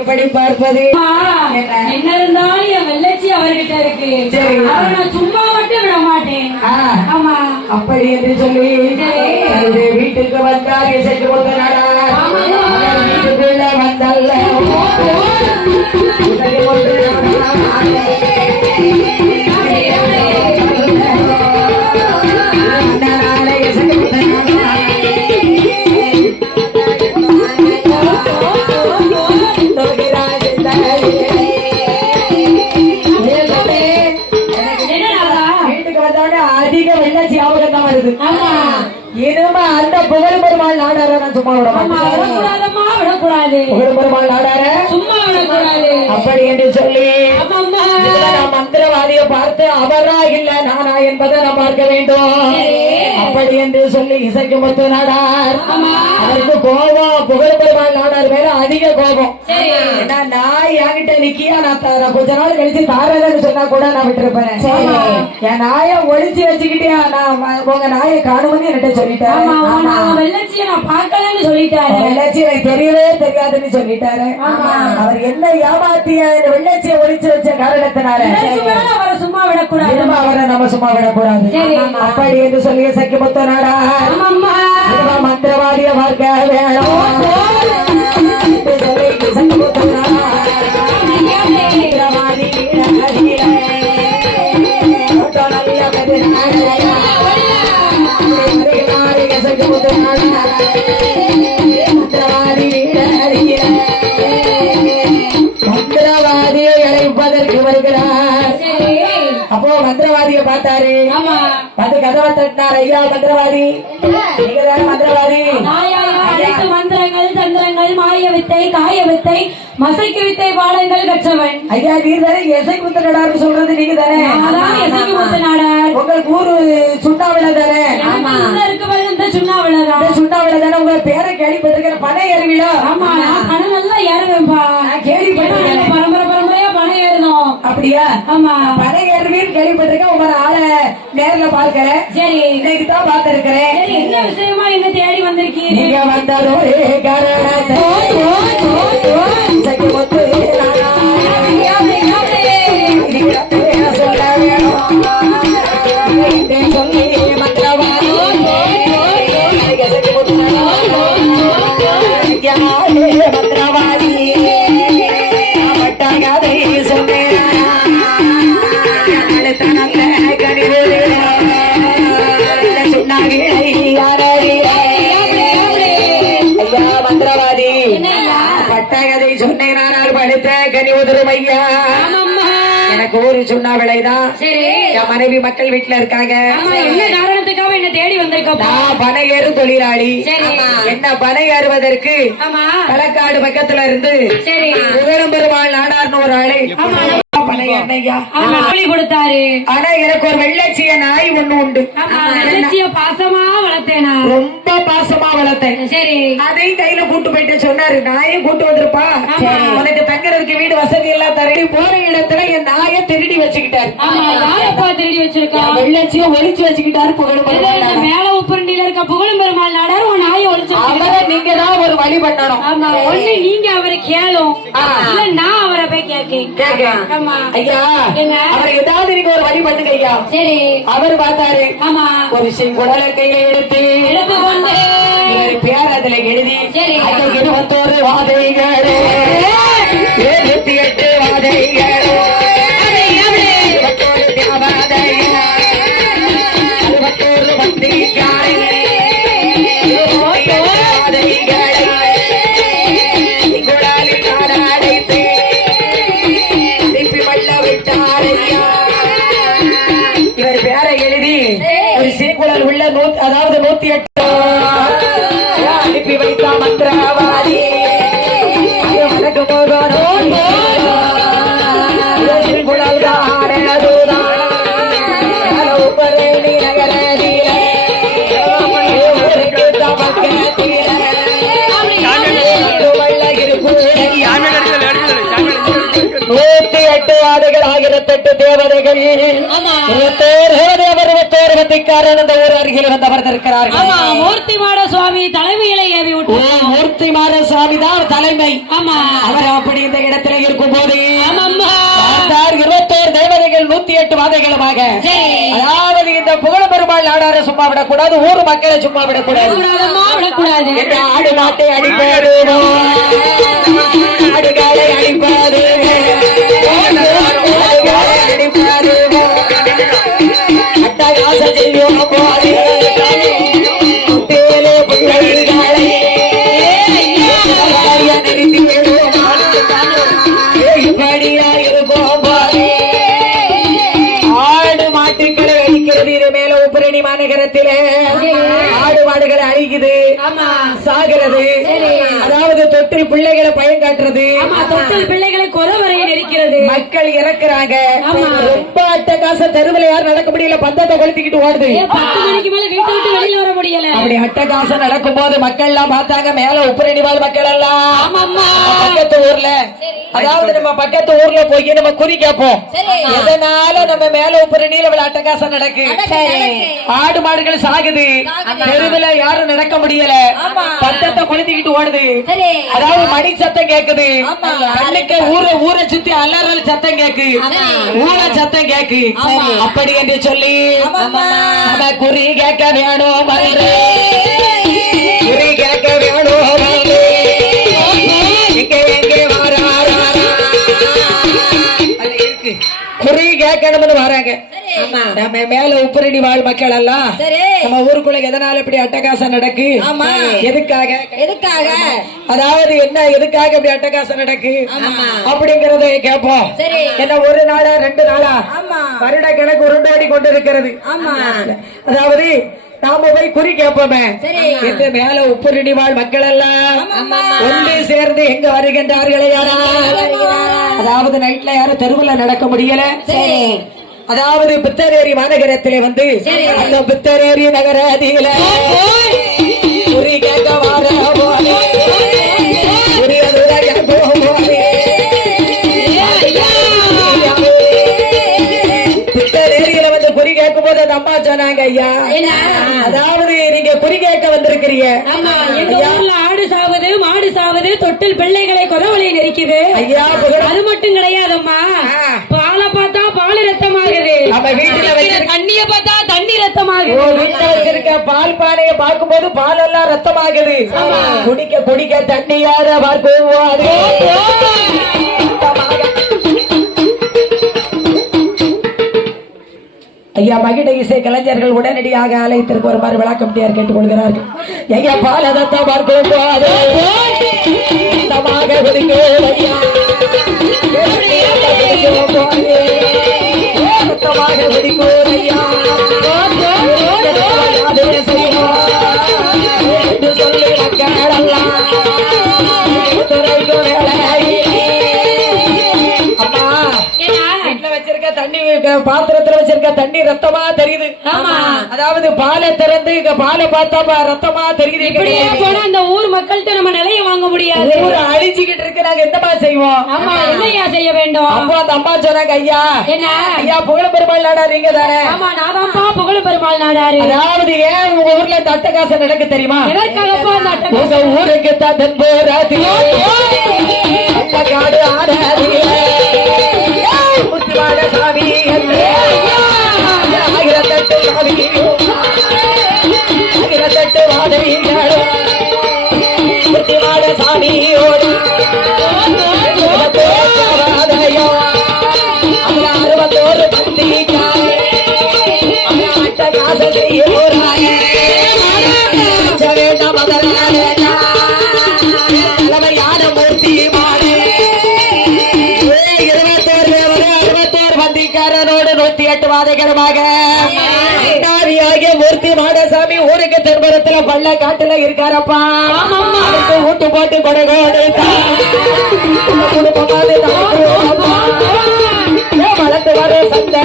எப்படி பார்ப்பது? என்ன? இருந்தாலும் என் வெள்ளச்சி அவர்கிட்ட இருக்கு. அவரை நான் சும்மா மட்டும் விட மாட்டேன். ஆமா. அப்படி என்று சொல்லி வீட்டுக்கு வந்தார். இசைக்கு கொண்டு நடார். அவர் வீட்டுக்குள்ள வந்தல்ல. புகழ் பெருமாள் நாடார நான் சும்மா விட மாட்டேன் விடக்கூடாது. புகழ் பெருமாள் நாடார. சும்மா விடக்கூடாது. அப்படி என்று சொல்லி மந்திரவாதியை பார்த்து அவரா இல்ல நானா என்பதை நான் பார்க்க வேண்டும். அப்படி என்று சொல்லி இசைக்கு முத்து நாடார். அவருக்கு கோபம். புகழ் பெருமாள் நாடார் மேல அதிக கோபம். நான் என்கிட்ட நிக்கியா? நான் த- நான் கொஞ்ச நாள் கழிச்சு தாரதன்னு சொன்னா கூட நான் விட்டுருப்பேன். என் நாயை ஒழிச்சு வச்சுக்கிட்டே நான் உங்க நாயை காணும்னு என்கிட்ட. நான் வெள்ளச்சியை நான் பார்க்கலன்னு சொல்லிட்டாரு. வெள்ளச்சி எனக்கு தெரியவே தெரியாதுன்னு சொல்லிட்டாரு. அவர் என்ன ஏமாத்திய இந்த வெள்ளச்சியை ஒழிச்சு வச்ச காரணத்தினால? அவரை சும்மா விடக்கூடாது. அவரை நம்ம சும்மா விடக்கூடாது. அப்படி என்று சொல்லி சக்கி முத்த நாடா மந்திரவாதிய பார்க்க வேணும். கதவை தட்டினார் ஐயா மந்திரவாதி. தானே மந்திரவாதி அனைத்து மந்திரங்கள் தந்திரங்கள் மாய வித்தை காய வித்தை மசைக்கு வித்தை பாடங்கள் கற்றவன். ஐயா நீர் தானே எசை குத்து நடாரு சொல்றது நீங்க தானே? எசைக்கு முத்து நாடார். உங்களுக்கு ஊரு சுண்ணாவில தானே? இருக்க வரும் இந்த சுண்ணா விழாதான் இந்த சுண்ணாவில தானே உங்க பேரை கேள்விப்பட்டிருக்கிற பனை ஏறுவீடா ஆமா பணம் நல்லா ஏறுவேன்பா கேள்விப்பட்டிருக்கேன். பரம்பரை பரம்பரையா பணம் ஏறணும் அப்படியா? ஆமா. பனை ஏறுவீன்னு கேள்விப்பட்டிருக்கேன். உங்க ஆளை நேர்ல பாக்குறேன் சரி. இன்னைக்கு தான் பார்த்திருக்கிறேன். சரி என்ன விஷயமா என்ன தேடி வந்திருக்கீங்க? நீங்க வந்தாரோ உதிரும் ஐயா எனக்கு ஒரு சொன்னா விலைதான். என் மனைவி மக்கள் வீட்டுல இருக்காங்க. என்ன காரணத்துக்காக என்ன தேடி வந்திருக்கப்பா? நான் பனை ஏறும் தொழிலாளி. என்ன பனை ஏறுவதற்கு களக்காடு பக்கத்துல இருந்து புகழும் பெருமாள் நாடார்னு ஒரு ஆளு கொடுத்தாரு. ஆனா எனக்கு ஒரு வெள்ளச்சிய நாய் ஒண்ணு உண்டு. பாசமா வளர்த்தேனா? ரொம்ப பாசமா வளர்த்தேன். சரி. அதையும் கையில கூட்டு போயிட்டு சொன்னாரு. நாயும் கூட்டு வந்திருப்பா. உனக்கு தங்குறதுக்கு தரேன் போற இடத்துல என் நாயை திருடி வச்சுக்கிட்டாரு. யாரப்பா திருடி வச்சிருக்கா? என் வெள்ளச்சிய ஒளிச்சு வச்சுக்கிட்டாரு புகழும். மேல உப்புரண்டியில இருக்க புகழும் பெருமாள் நாடார் உன் நாயை ஒழிச்சு. அவரை நீங்க தான் ஒரு வழி பண்ணணும். ஒண்ணு நீங்க அவரை கேளும். இல்ல நான் அவரை போய் கேட்கேன். ஐயா? அவரை ஏதாவது நீங்க ஒரு வழி பண்ணுங்க ஐயா. சரி. அவர் பார்த்தாரு. ஆமா. ஒரு செங்குடலை கையில எடுத்து எடுத்து கொண்டு பேர் அதுல எழுதி சரி. இருபத்தோரு வாதைகளே. ஆயிரத்தெட்டு தேவதைகள். இருபத்தோரு இந்த ஊர் அருகில் வந்து அமர்ந்திருக்கிறார்கள். மூர்த்தி மாட சுவாமி தலைமையில ஏவி மூர்த்தி மாற சுவாமி தான் தலைமை. ஆமா. அவர் அப்படி இந்த இடத்துல இருக்கும் போது இருபத்தோரு தேவதைகள் நூத்தி எட்டு வாதைகளுமாக. அதாவது இந்த புகழ பெருமாள் நாடார சும்மா விடக்கூடாது ஊர் மக்களை சும்மா விடக்கூடாது. ஆடு மாட்டை அடிப்பாரு பிள்ளைகளை பயன் காட்டுறது. ஆமா பிள்ளைகளை மக்கள் இறக்குறாங்க. ரொம்ப அட்டகாச தெருவில் யாரும் நடக்க முடியல? பந்தத்தை கொளுத்திக்கிட்டு ஓடுது. அப்படி அட்டகாசம் நடக்கும் போது மக்கள் எல்லாம் பார்த்தாங்க மேல உப்பரணி வாழ் மக்கள் எல்லாம் பக்கத்து ஊர்ல. அதாவது நம்ம பக்கத்து ஊர்ல போய் நம்ம குறி கேட்போம். எதனால நம்ம மேல உப்பரணியில இவ்வளவு அட்டகாசம் நடக்கு? ஆடு மாடுகள் சாகுது. தெருவுல யாரும் நடக்க முடியல. பந்தத்தை கொளுத்திக்கிட்டு ஓடுது. அதாவது மணி சத்தம் கேக்குது. கண்ணுக்கு ஊரை ஊரை சுத்தி அலறல் சத்தம் கேக்கு. ஊர சத்தம் கேக்கு. அப்படி என்று சொல்லி நம்ம குறி கேட்க வேணும். குறி கேட்க வேணும். குறி கேட்கணும்னு வராங்க. நம்ம மேல உப்புரணி வாழ் மக்கள் எல்லாம் நம்ம ஊருக்குள்ள எதனால இப்படி அட்டகாசம் நடக்கு? எதுக்காக? எதுக்காக? அதாவது என்ன எதுக்காக இப்படி அட்டகாசம் நடக்கு? அப்படிங்கறத கேட்போம். சரி. என்ன ஒரு நாளா ரெண்டு நாளா. வருட கணக்கு உருண்டோடி கொண்டிருக்கிறது. ஆமா. அதாவது நாம போய் குறி கேட்போமே. இந்த மேல உப்புரணி வாழ் மக்கள் எல்லாம் ஒன்று சேர்ந்து எங்க வருகின்றார்களே யாரா? அதாவது நைட்ல யாரும் தெருவுல நடக்க முடியல. அதாவது பித்தரேரி மாநகரத்திலே வந்து அந்த பித்தரேரி நகரதியில குறி கேட்க வார போது அம்மா சொன்னாங்க ஐயா? அதாவது நீங்க குறி கேட்க வந்திருக்கிறீங்க. ஆடு சாவுது மாடு சாவுது தொட்டில் பிள்ளைகளை கொலவலை நெரிக்குது. ஐயா அது மட்டும் கிடையாதம்மா. நம்ம வீட்டுல வச்சிருக்க தண்ணிய பார்த்தா தண்ணி ரத்தமாகுது. வீட்டுல வச்சிருக்க பால் பானையை பார்க்கும்போது பால் எல்லாம் ரத்தமாகுது குடிக்க குடிக்க தண்ணியார பார்க்கும்போது ஐயா மகிட இசை கலைஞர்கள் உடனடியாக ஆலயத்திற்கு வருமாறு விளக்கம்டியார் கேட்டுக்கொள்கிறார்கள். ஐயா பாலதத்தை பார்க்கும் போது சுத்தமாக குடிக்கும் ஐயா அதே செய்வோம் என்று சொல்லி மக்கள் எல்லாம் துறைக்கு வேலை அம்மா ஏன்னா, வீட்டுல வச்சிருக்க தண்ணி க- பாத்திரத்துல வச்சிருக்க தண்ணி ரத்தமா தெரியுது. ஆமா. அதாவது பாலை திறந்து இங்க பாலை பார்த்தா ரத்தமா தெரியுது. இப்படியே போனா அந்த ஊர் மக்கள்கிட்ட நம்ம நிலைய வாங்க முடியாது. ஊரை அழிச்சுக்கிட்டு இருக்கு நாங்க என்னமா செய்வோம்? ஆமா என்னையா செய்ய வேண்டும்? அப்போ அந்த அம்மா சொன்னாங்க ஐயா என்ன? ஐயா புகழ பெருமாள் நாடா நீங்க தானே? ஆமா நாதான்ப்பா புகழ் பெருமாள் நாடாரு. அதாவது ஏன் உங்க ஊர்ல இந்த அட்டகாசம் நடக்கு தெரியுமா? எதற்காகப்பா அந்த அட்டை உங்க ஊருக்கு தன் ஆசீர்வாதகரமாக. மூர்த்தி மாடசாமி ஊருக்கு தென்புறத்துல பள்ள காட்டுல இருக்காரப்பா. ஊட்டு போட்டு கொடுகோடு குடும்பமாக வர சந்தை